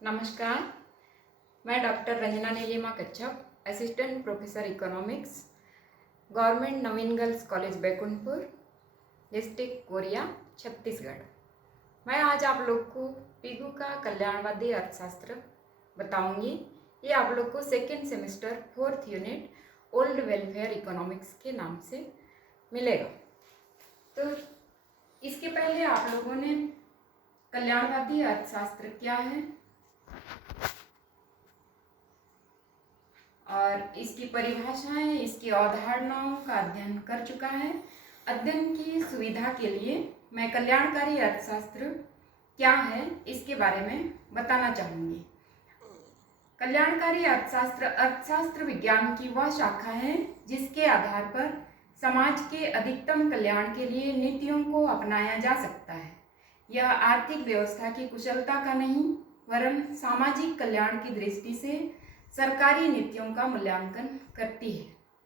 नमस्कार। मैं doctor Ranjana Neelima Kachhap, assistant professor economics, government Naveen girls college Baikunthpur, district Koriya, Chhattisgarh. मैं आज आप लोग को पीगू का कल्याणवादी अर्थशास्त्र बताऊंगी। ये आप लोग को second semester 4th unit old welfare economics के नाम से मिलेगा। तो इसके पहले आप लोगों ने कल्याणवादी अर्थशास्त्र क्या है और इसकी परिभाषाएं, इसकी अवधारणाओं का अध्ययन कर चुका है। अध्ययन की सुविधा के लिए मैं कल्याणकारी अर्थशास्त्र क्या है इसके बारे में बताना चाहूँगी। कल्याणकारी अर्थशास्त्र अर्थशास्त्र विज्ञान की वह शाखा है जिसके आधार पर समाज के अधिकतम कल्याण के लिए नीतियों को अपनाया जा सकता है। यह आर्थिक व्यवस्था की कुशलता का नहीं वरन सामाजिक कल्याण की दृष्टि से सरकारी नीतियों का मूल्यांकन करती है।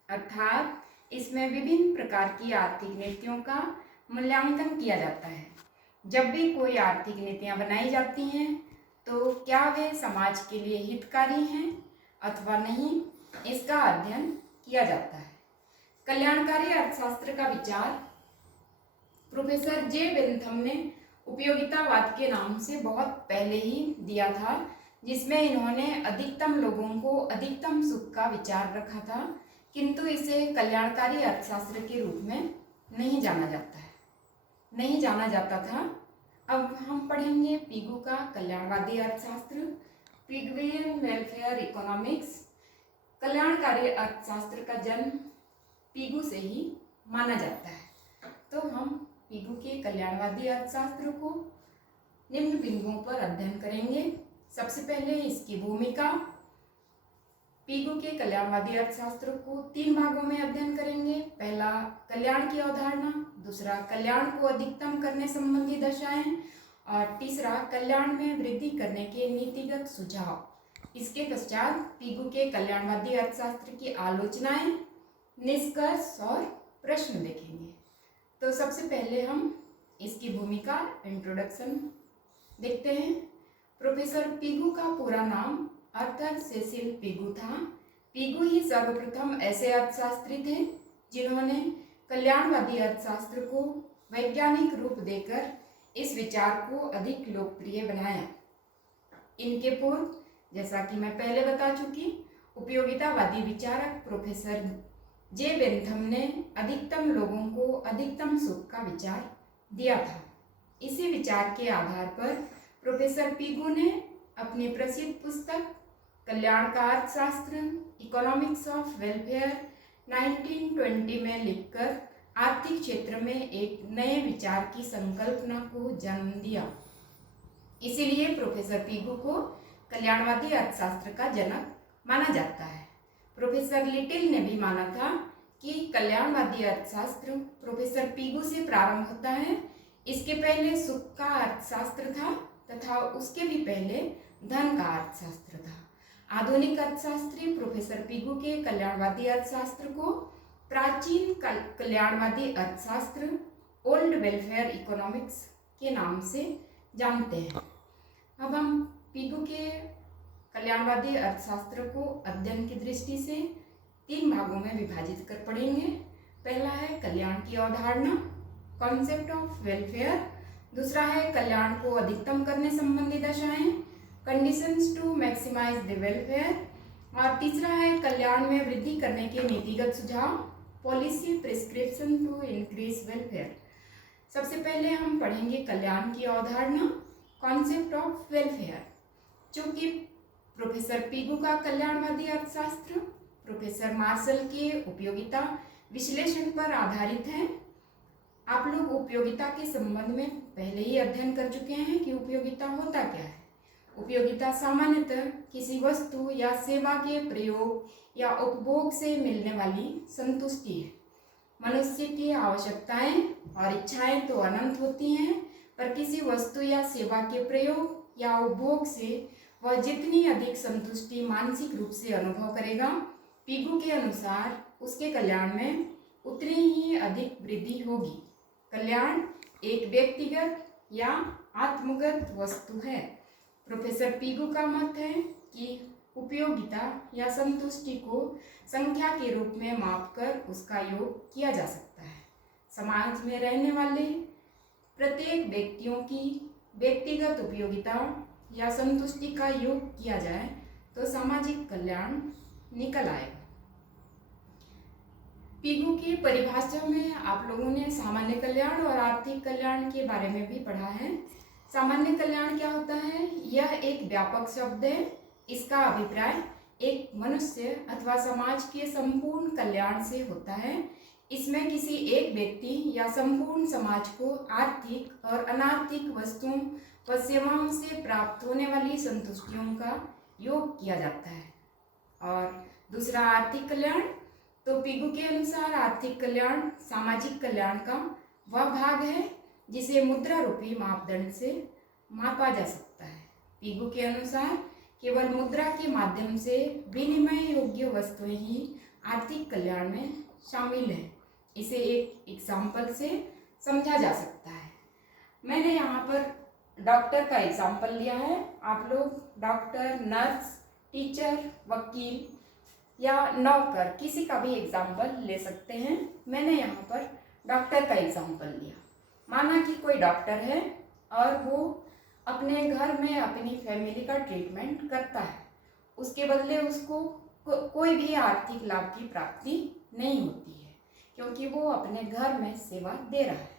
अर्थात इसमें विभिन्न प्रकार की आर्थिक नीतियों का मूल्यांकन किया जाता है। जब भी कोई आर्थिक नीतियां बनाई जाती हैं तो क्या वे समाज के लिए हितकारी हैं अथवा नहीं, इसका अध्ययन किया जाता है। कल्याणकारी अर्थशास्त्र का विचार प्रोफेसर जे बेंथम ने उपयोगितावाद के नाम से बहुत पहले ही दिया था, जिसमें इन्होंने अधिकतम लोगों को अधिकतम सुख का विचार रखा था, किंतु इसे कल्याणकारी अर्थशास्त्र के रूप में नहीं जाना जाता था। अब हम पढ़ेंगे पीगू का कल्याणवादी अर्थशास्त्र, पिगुइयन वेलफेयर इकोनॉमिक्स। कल्याणकारी अर्थशास्त्र का जन्म पीगू से ही माना जाता है। तो हम पीगू के कल्याणवादी अर्थशास्त्र को निम्न बिंदुओं पर अध्ययन करेंगे। सबसे पहले इसकी भूमिका। पीगू के कल्याणवादी अर्थशास्त्र को 3 भागों में अध्ययन करेंगे। पहला कल्याण की अवधारणा, दूसरा कल्याण को अधिकतम करने संबंधी दशाएं और तीसरा कल्याण में वृद्धि करने के नीतिगत सुझाव। इसके पश्चात पीगू के कल्याणवादी अर्थशास्त्र की आलोचनाएं, निष्कर्ष और प्रश्न देखेंगे। तो सबसे पहले हम इसकी भूमिका, इंट्रोडक्शन देखते हैं। प्रोफेसर पीगू का पूरा नाम आर्थर सेसिल पीगू था। पीगू ही सर्वप्रथम ऐसे अर्थशास्त्री थे जिन्होंने कल्याणवादी अर्थशास्त्र को वैज्ञानिक रूप देकर इस विचार को अधिक लोकप्रिय बनाया। इनके पूर्व, जैसा कि मैं पहले बता चुकी, उपयोगितावादी विचारक प्रोफेसर जे बेंथम ने अधिकतम लोगों को अधिकतम सुख का विचार दिया था। इसी विचार के आधार पर प्रोफेसर पीगू ने अपनी प्रसिद्ध पुस्तक कल्याण का अर्थशास्त्र, इकोनॉमिक्स ऑफ वेलफेयर 1920 में लिखकर आर्थिक क्षेत्र में एक नए विचार की संकल्पना को जन्म दिया। इसीलिए प्रोफेसर पीगू को कल्याणवादी अर्थशास्त्र का जनक माना जाता है। प्रोफेसर लिटिल ने भी माना था कि कल्याणवादी अर्थशास्त्र प्रोफेसर पीगू से प्रारंभ होता है। इसके पहले सुख का अर्थशास्त्र था तथा उसके भी पहले धन का अर्थशास्त्र था। आधुनिक अर्थशास्त्री प्रोफेसर पीगू के कल्याणवादी अर्थशास्त्र को प्राचीन कल्याणवादी अर्थशास्त्र, ओल्ड वेलफेयर इकोनॉमिक्स के नाम से जानते हैं। अब हम पीगू के कल्याणवादी अर्थशास्त्र को अध्ययन की दृष्टि से 3 भागों में विभाजित कर पढ़ेंगे। पहला है कल्याण की अवधारणा, कॉन्सेप्ट ऑफ वेलफेयर। दूसरा है कल्याण को अधिकतम करने संबंधी दशाएं, conditions to maximise the welfare. और तीसरा है कल्याण में वृद्धि करने के नीतिगत सुझाव, policy prescription to increase welfare. सबसे पहले हम पढ़ेंगे कल्याण की अवधारणा, कॉन्सेप्ट ऑफ वेलफेयर। चूँकि प्रोफेसर पीगू का कल्याणवादी अर्थशास्त्र प्रोफेसर मार्शल के उपयोगिता विश्लेषण पर आधारित है। आप लोग उपयोगिता के संबंध में पहले ही अध्ययन कर चुके हैं कि उपयोगिता होता क्या है। उपयोगिता सामान्यतः किसी वस्तु या सेवा के प्रयोग या उपभोग से मिलने वाली संतुष्टि है। मनुष्य की आवश्यकताएं और इच्छाएं तो अनंत होती हैं, पर किसी वस्तु या सेवा के प्रयोग या उपभोग से वह जितनी अधिक संतुष्टि मानसिक रूप से अनुभव करेगा, पीगू के अनुसार उसके कल्याण में उतनी ही अधिक वृद्धि होगी। कल्याण एक व्यक्तिगत या आत्मगत वस्तु है। प्रोफेसर पीगू का मत है कि उपयोगिता या संतुष्टि को संख्या के रूप में मापकर उसका योग किया जा सकता है। समाज में रहने वाले प्रत्येक व्यक्तियों की व्यक्तिगत उपयोगिता या संतुष्टि का योग किया जाए तो सामाजिक कल्याण निकल आएगा। पीगू की परिभाषा में आप लोगों ने सामान्य कल्याण और आर्थिक कल्याण के बारे में भी पढ़ा है। सामान्य कल्याण क्या होता है? यह एक व्यापक शब्द है। इसका अभिप्राय एक मनुष्य अथवा समाज के संपूर्ण कल्याण से होता है। इसमें किसी एक व्यक्ति या संपूर्ण समाज को आर्थिक और अनार्थिक वस्तुओं व सेवाओं से प्राप्त होने वाली संतुष्टियों का योग किया जाता है। और दूसरा आर्थिक कल्याण, तो पीगू के अनुसार आर्थिक कल्याण सामाजिक कल्याण का वह भाग है जिसे मुद्रा रूपी मापदंड से मापा जा सकता है। पीगू के अनुसार केवल मुद्रा के माध्यम से विनिमय योग्य वस्तुएं ही आर्थिक कल्याण में शामिल है। इसे एक एग्जाम्पल से समझा जा सकता है। मैंने यहाँ पर डॉक्टर का एग्जाम्पल लिया है। आप लोग डॉक्टर, नर्स, टीचर, वकील या नौकर किसी का भी एग्जाम्पल ले सकते हैं। मैंने यहाँ पर डॉक्टर का एग्जाम्पल लिया। माना कि कोई डॉक्टर है और वो अपने घर में अपनी फैमिली का ट्रीटमेंट करता है। उसके बदले उसको कोई भी आर्थिक लाभ की प्राप्ति नहीं होती है क्योंकि वो अपने घर में सेवा दे रहा है।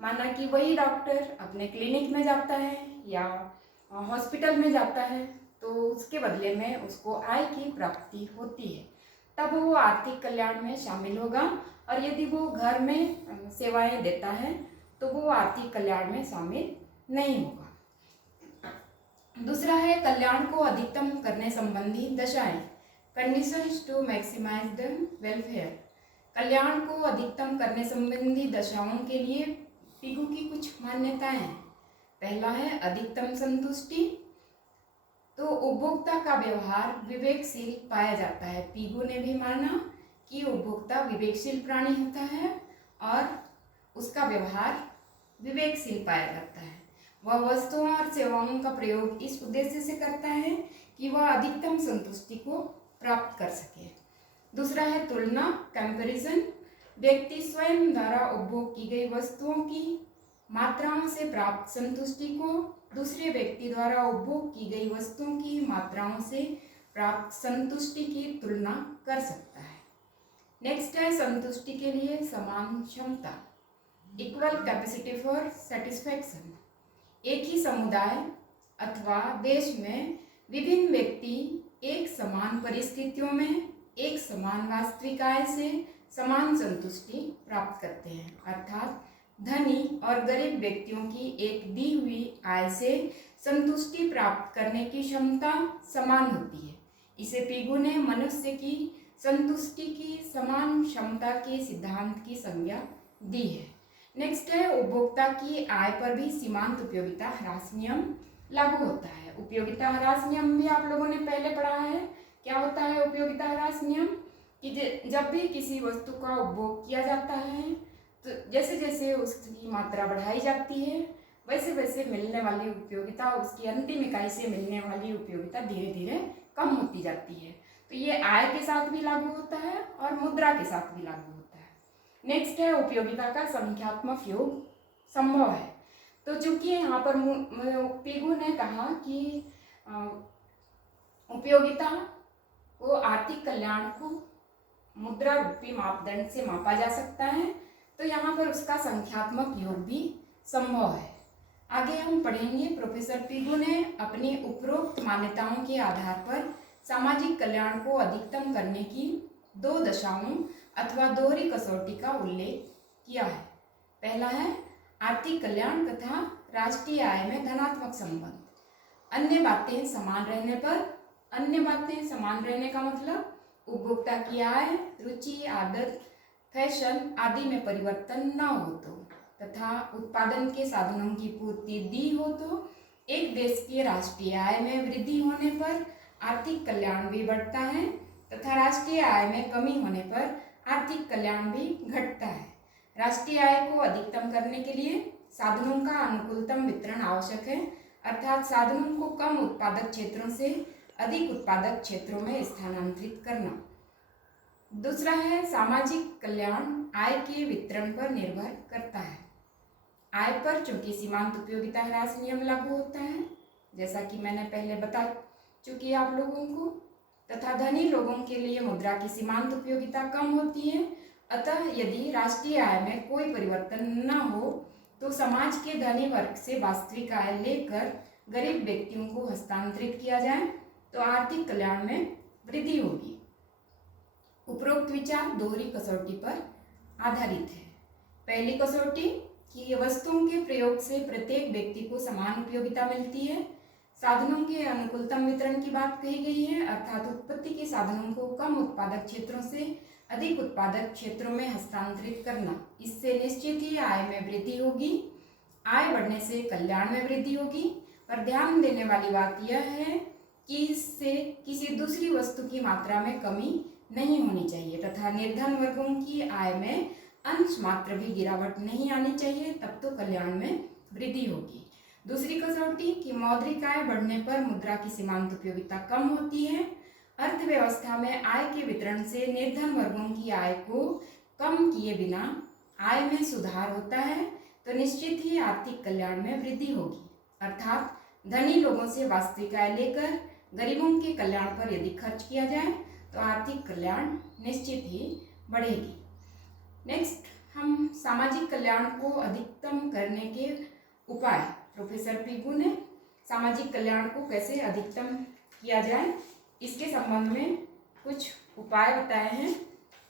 माना कि वही डॉक्टर अपने क्लिनिक में जाता है या हॉस्पिटल में जाता है तो उसके बदले में उसको आय की प्राप्ति होती है, तब वो आर्थिक कल्याण में शामिल होगा। और यदि वो घर में सेवाएं देता है तो वो आर्थिक कल्याण में शामिल नहीं होगा। दूसरा है कल्याण को अधिकतम करने संबंधी दशाएं, conditions to maximise the welfare. कल्याण को अधिकतम करने संबंधी दशाओं के लिए पीगू की कुछ मान्यताएं हैं। पहला है अधिकतम संतुष्टि, तो उपभोक्ता का व्यवहार विवेकशील पाया जाता है। पीगू ने भी माना कि उपभोक्ता विवेकशील प्राणी होता है और उसका व्यवहार विवेकशील पाया जाता है। वह वस्तुओं और सेवाओं का प्रयोग इस उद्देश्य से करता है कि वह अधिकतम संतुष्टि को प्राप्त कर सके। दूसरा है तुलना, कंपैरिजन। व्यक्ति स्वयं द्वारा उपभोग की गई वस्तुओं की मात्राओं से प्राप्त संतुष्टि को दूसरे व्यक्ति द्वारा उपभोग की गई वस्तुओं की मात्राओं से प्राप्त संतुष्टि की तुलना कर सकता है। नेक्स्ट है संतुष्टि के लिए समान क्षमता, इक्वल कैपेसिटी फॉर सेटिस्फैक्शन। एक ही समुदाय अथवा देश में विभिन्न व्यक्ति एक समान परिस्थितियों में एक समान वास्तविक आय से समान संतुष्टि प्राप्त करते हैं। अर्थात धनी और गरीब व्यक्तियों की एक दी हुई आय से संतुष्टि प्राप्त करने की क्षमता समान होती है। इसे पीगू ने मनुष्य की संतुष्टि की समान क्षमता के सिद्धांत की संज्ञा दी है। नेक्स्ट है उपभोक्ता की आय पर भी सीमांत उपयोगिता ह्रास नियम लागू होता है। उपयोगिता ह्रास नियम भी आप लोगों ने पहले पढ़ा है। क्या होता है उपयोगिता ह्रास नियम? कि जब भी किसी वस्तु का उपभोग किया जाता है तो जैसे जैसे उसकी मात्रा बढ़ाई जाती है वैसे वैसे मिलने वाली उपयोगिता, उसकी अंतिम इकाई से मिलने वाली उपयोगिता धीरे धीरे कम होती जाती है। तो ये आय के साथ भी लागू होता है और मुद्रा के साथ भी लागू होता है। नेक्स्ट है उपयोगिता का संख्यात्मक योग संभव है। तो चूंकि यहाँ पर पीगू ने कहा कि उपयोगिता को आर्थिक कल्याण को मुद्रा रूपी मापदंड से मापा जा सकता है, तो यहाँ पर उसका संख्यात्मक योग भी संभव है। आगे हम पढ़ेंगे प्रोफेसर पीगू ने अपनी उपरोक्त मान्यताओं के आधार पर सामाजिक कल्याण को अधिकतम करने की दो दशाओं अथवा दोहरी कसौटी का उल्लेख किया है। पहला है आर्थिक कल्याण तथा राष्ट्रीय आय में धनात्मक संबंध। अन्य बातें समान रहने का मतलब उपभोक्ता की आय, रुचि, आदत, फैशन आदि में परिवर्तन न हो तो, तथा उत्पादन के साधनों की पूर्ति दी हो तो एक देश की राष्ट्रीय आय में वृद्धि होने पर आर्थिक कल्याण भी बढ़ता है तथा राष्ट्रीय आय में कमी होने पर आर्थिक कल्याण भी घटता है। राष्ट्रीय आय को अधिकतम करने के लिए साधनों का अनुकूलतम वितरण आवश्यक है। अर्थात साधनों को कम उत्पादक क्षेत्रों से अधिक उत्पादक क्षेत्रों में स्थानांतरित करना। दूसरा है सामाजिक कल्याण आय के वितरण पर निर्भर करता है। आय पर चूंकि सीमांत उपयोगिता ह्रास नियम लागू होता है, जैसा कि मैंने पहले बता चुकी आप लोगों को, तथा धनी लोगों के लिए मुद्रा की सीमांत उपयोगिता कम होती है। अतः यदि राष्ट्रीय आय में कोई परिवर्तन न हो तो समाज के धनी वर्ग से वास्तविक आय लेकर गरीब व्यक्तियों को हस्तांतरित किया जाए तो आर्थिक कल्याण में वृद्धि होगी। उपरोक्त विचार दोहरी कसौटी पर आधारित है। पहली कसौटी कि वस्तुओं के प्रयोग से प्रत्येक व्यक्ति को समान उपयोगिता मिलती है। साधनों के अनुकूलतम वितरण की बात कही गई है, अर्थात उत्पत्ति के साधनों को कम उत्पादक क्षेत्रों से अधिक उत्पादक क्षेत्रों में हस्तांतरित करना। इससे निश्चित ही आय में वृद्धि होगी। आय बढ़ने से कल्याण में वृद्धि होगी, पर ध्यान देने वाली बात यह है कि इससे किसी दूसरी वस्तु की मात्रा में कमी नहीं होनी चाहिए तथा निर्धन वर्गों की आय में अंश मात्र भी गिरावट नहीं आनी चाहिए, तब तो कल्याण में वृद्धि होगी। दूसरी कसौटी कि मौद्रिक आय बढ़ने पर मुद्रा की सीमांत उपयोगिता कम होती है। अर्थव्यवस्था में आय के वितरण से निर्धन वर्गों की आय को कम किए बिना आय में सुधार होता है तो निश्चित ही आर्थिक कल्याण में वृद्धि होगी। अर्थात धनी लोगों से वास्तविक आय लेकर गरीबों के कल्याण पर यदि खर्च किया जाए तो आर्थिक कल्याण निश्चित ही बढ़ेगी। नेक्स्ट हम सामाजिक कल्याण को अधिकतम करने के उपाय, प्रोफेसर पिगू ने सामाजिक कल्याण को कैसे अधिकतम किया जाए इसके संबंध में कुछ उपाय बताए हैं।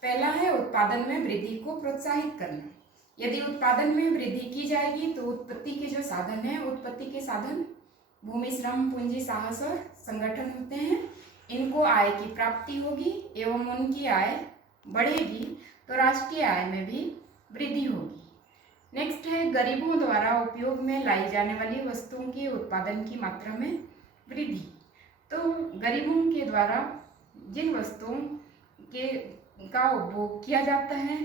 पहला है उत्पादन में वृद्धि को प्रोत्साहित करना। यदि उत्पादन में वृद्धि की जाएगी तो उत्पत्ति के जो साधन हैं, उत्पत्ति के साधन भूमि, श्रम, पूंजी, साहस और संगठन होते हैं, इनको आय की प्राप्ति होगी एवं उनकी आय बढ़ेगी तो राष्ट्रीय आय में भी वृद्धि होगी। नेक्स्ट है गरीबों द्वारा उपयोग में लाई जाने वाली वस्तुओं के उत्पादन की मात्रा में वृद्धि। तो गरीबों के द्वारा जिन वस्तुओं के का उपभोग किया जाता है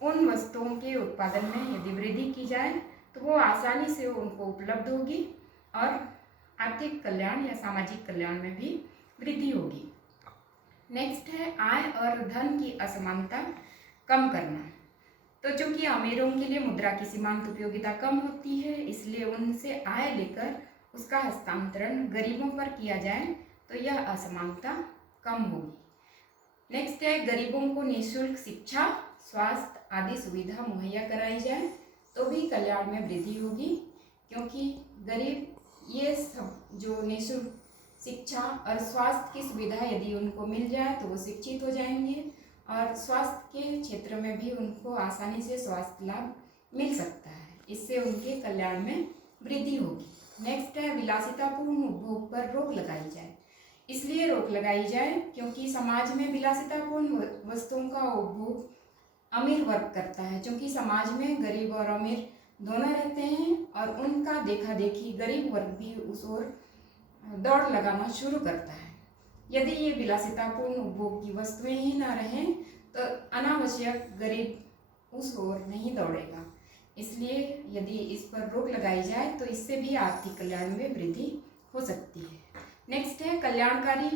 उन वस्तुओं के उत्पादन में यदि वृद्धि की जाए तो वो आसानी से उनको उपलब्ध होगी और आर्थिक कल्याण या सामाजिक कल्याण में भी वृद्धि होगी। नेक्स्ट है आय और धन की असमानता कम करना। तो चूंकि अमीरों के लिए मुद्रा की सीमांत उपयोगिता कम होती है, इसलिए उनसे आय लेकर उसका हस्तांतरण गरीबों पर किया जाए तो यह असमानता कम होगी। नेक्स्ट है गरीबों को निःशुल्क शिक्षा, स्वास्थ्य आदि सुविधा मुहैया कराई जाए तो भी कल्याण में वृद्धि होगी, क्योंकि गरीब ये सब जो निःशुल्क शिक्षा और स्वास्थ्य की सुविधा यदि उनको मिल जाए तो वो शिक्षित हो जाएंगे और स्वास्थ्य के क्षेत्र में भी उनको आसानी से स्वास्थ्य लाभ मिल सकता है। इससे उनके कल्याण में वृद्धि होगी। नेक्स्ट है विलासितापूर्ण उपभोग पर रोक लगाई जाए। इसलिए रोक लगाई जाए क्योंकि समाज में विलासितापूर्ण वस्तुओं का उपभोग अमीर वर्ग करता है। क्योंकि समाज में गरीब और अमीर दोनों रहते हैं और उनका देखा देखी गरीब वर्ग भी उस ओर दौड़ लगाना शुरू करता है। यदि ये विलासितापूर्ण उपभोग की वस्तुएं ही ना रहें तो अनावश्यक गरीब उस ओर नहीं दौड़ेगा। इसलिए यदि इस पर रोक लगाई जाए तो इससे भी आर्थिक कल्याण में वृद्धि हो सकती है। नेक्स्ट है कल्याणकारी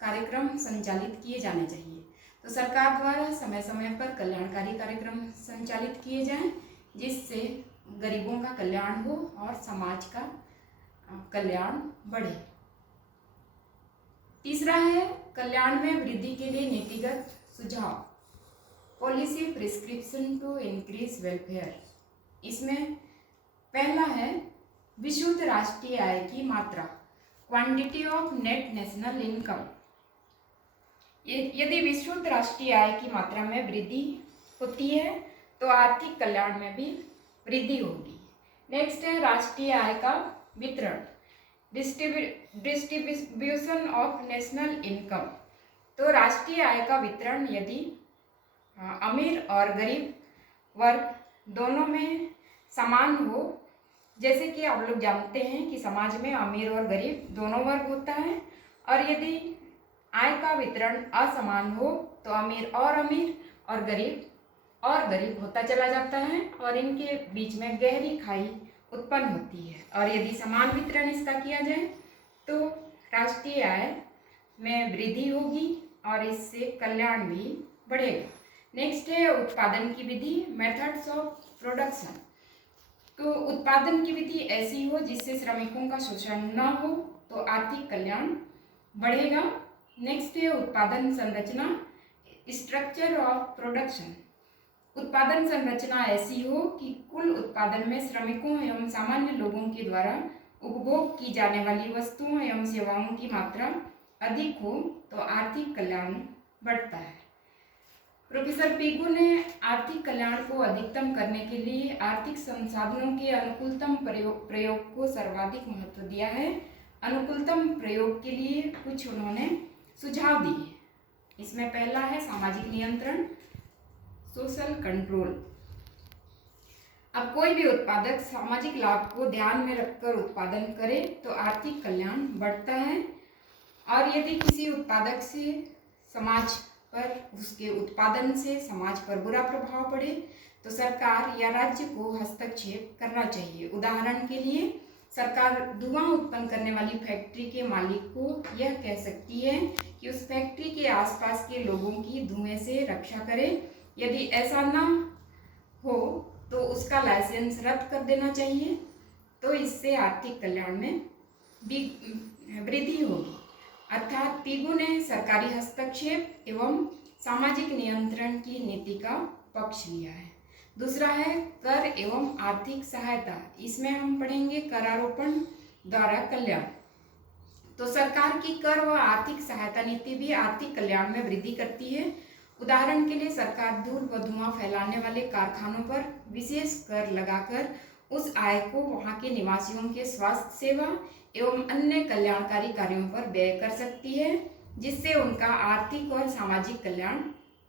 कार्यक्रम संचालित किए जाने चाहिए। तो सरकार द्वारा समय समय पर कल्याणकारी कार्यक्रम संचालित किए जाएं जिससे गरीबों का कल्याण हो और समाज का कल्याण बढ़े। तीसरा है कल्याण में वृद्धि के लिए नीतिगत सुझाव, policy prescription to increase welfare. इसमें पहला है विशुद्ध राष्ट्रीय आय की मात्रा, quantity of net national income. यदि विशुद्ध राष्ट्रीय आय की मात्रा में वृद्धि होती है तो आर्थिक कल्याण में भी वृद्धि होगी। नेक्स्ट है राष्ट्रीय आय का वितरण, डिस्ट्रीब्यूशन ऑफ नेशनल इनकम। तो राष्ट्रीय आय का वितरण यदि अमीर और गरीब वर्ग दोनों में समान हो, जैसे कि आप लोग जानते हैं कि समाज में अमीर और गरीब दोनों वर्ग होता है, और यदि आय का वितरण असमान हो तो अमीर और गरीब होता चला जाता है और इनके बीच में गहरी खाई उत्पन्न होती है। और यदि समान वितरण इसका किया जाए तो राष्ट्रीय आय में वृद्धि होगी और इससे कल्याण भी बढ़ेगा। नेक्स्ट है उत्पादन की विधि, मेथड्स ऑफ प्रोडक्शन। तो उत्पादन की विधि ऐसी हो जिससे श्रमिकों का शोषण न हो तो आर्थिक कल्याण बढ़ेगा। नेक्स्ट है उत्पादन संरचना, स्ट्रक्चर ऑफ प्रोडक्शन। उत्पादन संरचना ऐसी हो कि कुल उत्पादन में श्रमिकों एवं सामान्य लोगों के द्वारा उपभोग की जाने वाली वस्तुओं एवं सेवाओं की मात्रा अधिक हो तो आर्थिक कल्याण बढ़ता है। प्रोफेसर पीगू ने आर्थिक कल्याण को अधिकतम करने के लिए आर्थिक संसाधनों के अनुकूलतम प्रयोग को सर्वाधिक महत्व दिया है। अनुकूलतम प्रयोग के लिए कुछ उन्होंने सुझाव दिए। इसमें पहला है सामाजिक नियंत्रण, सोशल कंट्रोल। अब कोई भी उत्पादक सामाजिक लाभ को ध्यान में रखकर उत्पादन करे तो आर्थिक कल्याण बढ़ता है। और यदि किसी उत्पादक से समाज पर, उसके उत्पादन से समाज पर बुरा प्रभाव पड़े तो सरकार या राज्य को हस्तक्षेप करना चाहिए। उदाहरण के लिए सरकार धुआं उत्पन्न करने वाली फैक्ट्री के मालिक को यह कह सकती है कि उस फैक्ट्री के आसपास के लोगों की धुएं से रक्षा करे। यदि ऐसा न हो तो उसका लाइसेंस रद्द कर देना चाहिए। तो इससे आर्थिक कल्याण में वृद्धि होगी। अर्थात पीगू ने सरकारी हस्तक्षेप एवं सामाजिक नियंत्रण की नीति का पक्ष लिया है। दूसरा है कर एवं आर्थिक सहायता। इसमें हम पढ़ेंगे करारोपण द्वारा कल्याण। तो सरकार की कर व आर्थिक सहायता नीति भी आर्थिक कल्याण में वृद्धि करती है। उदाहरण के लिए सरकार धूल व धुआं फैलाने वाले कारखानों पर विशेष कर लगाकर उस आय को वहां के निवासियों के स्वास्थ्य सेवा एवं अन्य कल्याणकारी कार्यों पर व्यय कर सकती है, जिससे उनका आर्थिक और सामाजिक कल्याण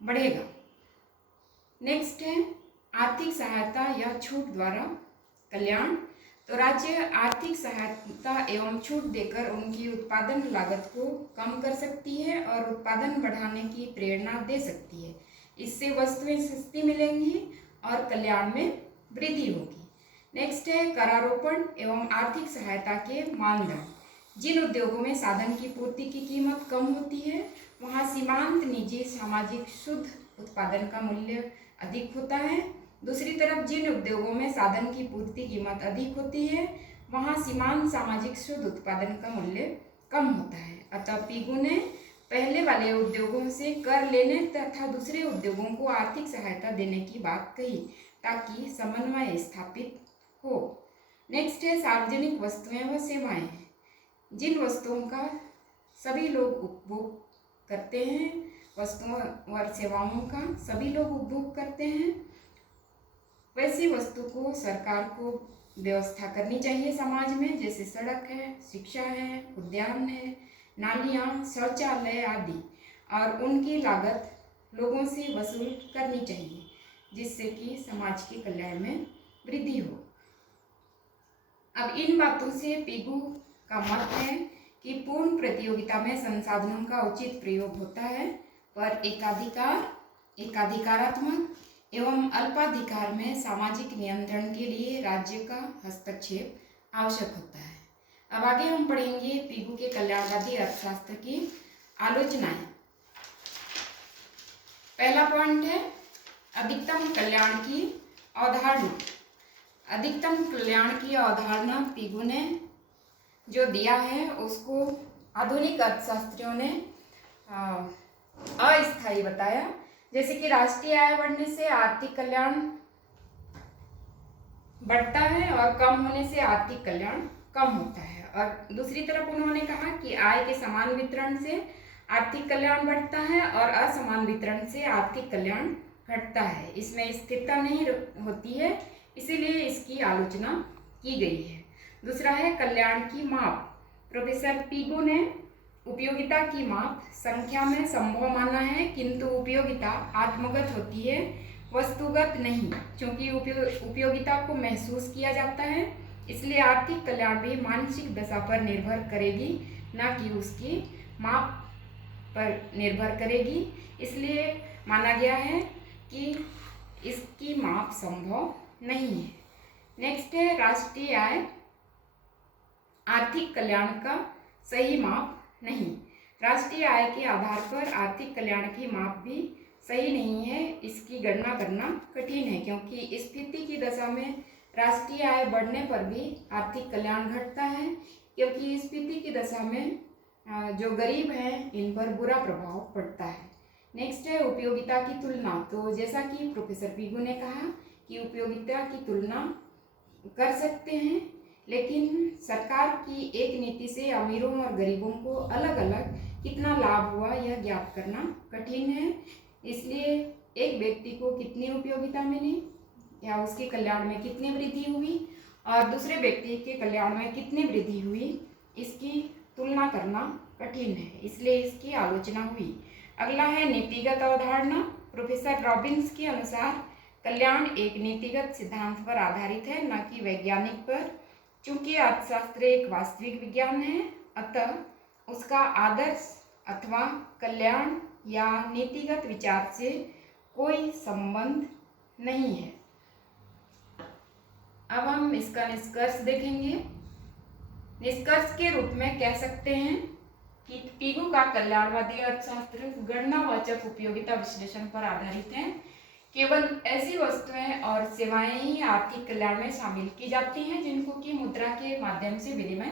बढ़ेगा। नेक्स्ट है आर्थिक सहायता या छूट द्वारा कल्याण। तो राज्य आर्थिक सहायता एवं छूट देकर उनकी उत्पादन लागत को कम कर सकती है और उत्पादन बढ़ाने की प्रेरणा दे सकती है। इससे वस्तुएं सस्ती मिलेंगी और कल्याण में वृद्धि होगी। नेक्स्ट है करारोपण एवं आर्थिक सहायता के मानदंड। जिन उद्योगों में साधन की पूर्ति की कीमत कम होती है वहाँ सीमांत निजी सामाजिक शुद्ध उत्पादन का मूल्य अधिक होता है। दूसरी तरफ जिन उद्योगों में साधन की पूर्ति कीमत अधिक होती है वहाँ सीमांत सामाजिक शुद्ध उत्पादन का मूल्य कम होता है। अतः पीगू ने पहले वाले उद्योगों से कर लेने तथा दूसरे उद्योगों को आर्थिक सहायता देने की बात कही ताकि समन्वय स्थापित हो। नेक्स्ट है सार्वजनिक वस्तुएं व सेवाएं। जिन वस्तुओं का सभी लोग उपभोग करते हैं, वस्तुओं और सेवाओं का सभी लोग उपभोग करते हैं, वैसी वस्तु को सरकार को व्यवस्था करनी चाहिए समाज में, जैसे सड़क है, शिक्षा है, उद्यान है, नालियाँ, शौचालय आदि, और उनकी लागत लोगों से वसूल करनी चाहिए जिससे कि समाज के कल्याण में वृद्धि हो। अब इन बातों से पीगू का मत है कि पूर्ण प्रतियोगिता में संसाधनों का उचित प्रयोग होता है, पर एकाधिकारात्मक एवं अल्पाधिकार में सामाजिक नियंत्रण के लिए राज्य का हस्तक्षेप आवश्यक होता है। अब आगे हम पढ़ेंगे पीगू के कल्याणवादी अर्थशास्त्र की आलोचनाएं। पहला पॉइंट है अधिकतम कल्याण की अवधारणा। अधिकतम कल्याण की अवधारणा पीगू ने जो दिया है उसको आधुनिक अर्थशास्त्रियों ने अस्थायी बताया। जैसे कि राष्ट्रीय आय बढ़ने से आर्थिक कल्याण बढ़ता है और कम होने से आर्थिक कल्याण कम होता है। और दूसरी तरफ उन्होंने कहा कि आय के समान वितरण से आर्थिक कल्याण बढ़ता है और असमान वितरण से आर्थिक कल्याण घटता है। इसमें स्थिरता नहीं होती है, इसीलिए इसकी आलोचना की गई है। दूसरा है कल्याण की माप। प्रोफेसर पीगू ने उपयोगिता की माप संख्या में संभव माना है, किंतु उपयोगिता आत्मगत होती है, वस्तुगत नहीं। क्योंकि उपयोगिता को महसूस किया जाता है, इसलिए आर्थिक कल्याण भी मानसिक दशा पर निर्भर करेगी, न कि उसकी माप पर निर्भर करेगी। इसलिए माना गया है कि इसकी माप संभव नहीं है। नेक्स्ट है राष्ट्रीय आय आर्थिक कल्याण का सही माप नहीं। राष्ट्रीय आय के आधार पर आर्थिक कल्याण की माप भी सही नहीं है। इसकी गणना करना कठिन है क्योंकि स्फीति की दशा में राष्ट्रीय आय बढ़ने पर भी आर्थिक कल्याण घटता है, क्योंकि स्फीति की दशा में जो गरीब हैं इन पर बुरा प्रभाव पड़ता है। नेक्स्ट है उपयोगिता की तुलना। तो जैसा कि प्रोफेसर पीगू ने कहा कि उपयोगिता की तुलना कर सकते हैं, लेकिन सरकार की एक नीति से अमीरों और गरीबों को अलग अलग कितना लाभ हुआ यह ज्ञात करना कठिन है। इसलिए एक व्यक्ति को कितनी उपयोगिता मिली या उसके कल्याण में कितनी वृद्धि हुई और दूसरे व्यक्ति के कल्याण में कितनी वृद्धि हुई, इसकी तुलना करना कठिन है, इसलिए इसकी आलोचना हुई। अगला है नीतिगत अवधारणा। प्रोफेसर रॉबिन्स के अनुसार कल्याण एक नीतिगत सिद्धांत पर आधारित है, न कि वैज्ञानिक पर। चूंकि अर्थशास्त्र एक वास्तविक विज्ञान है, अतः उसका आदर्श अथवा कल्याण या नीतिगत विचार से कोई संबंध नहीं है। अब हम इसका निष्कर्ष देखेंगे। निष्कर्ष के रूप में कह सकते हैं कि पीगू का कल्याणवादी अर्थशास्त्र गणनावाचक उपयोगिता विश्लेषण पर आधारित है। केवल ऐसी वस्तुएं और सेवाएं ही आर्थिक कल्याण में शामिल की जाती हैं जिनको कि मुद्रा के माध्यम से विनिमय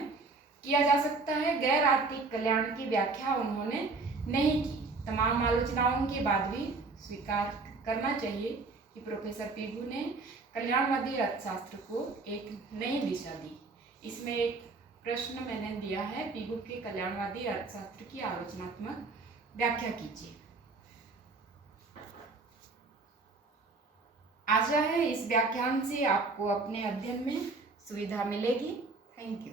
किया जा सकता है। गैर आर्थिक कल्याण की व्याख्या उन्होंने नहीं की। तमाम आलोचनाओं के बाद भी स्वीकार करना चाहिए कि प्रोफेसर पीगू ने कल्याणवादी अर्थशास्त्र को एक नई दिशा दी। इसमें एक प्रश्न मैंने दिया है, पीगू के कल्याणवादी अर्थशास्त्र की आलोचनात्मक व्याख्या कीजिए। आशा है इस व्याख्यान से आपको अपने अध्ययन में सुविधा मिलेगी। Thank you.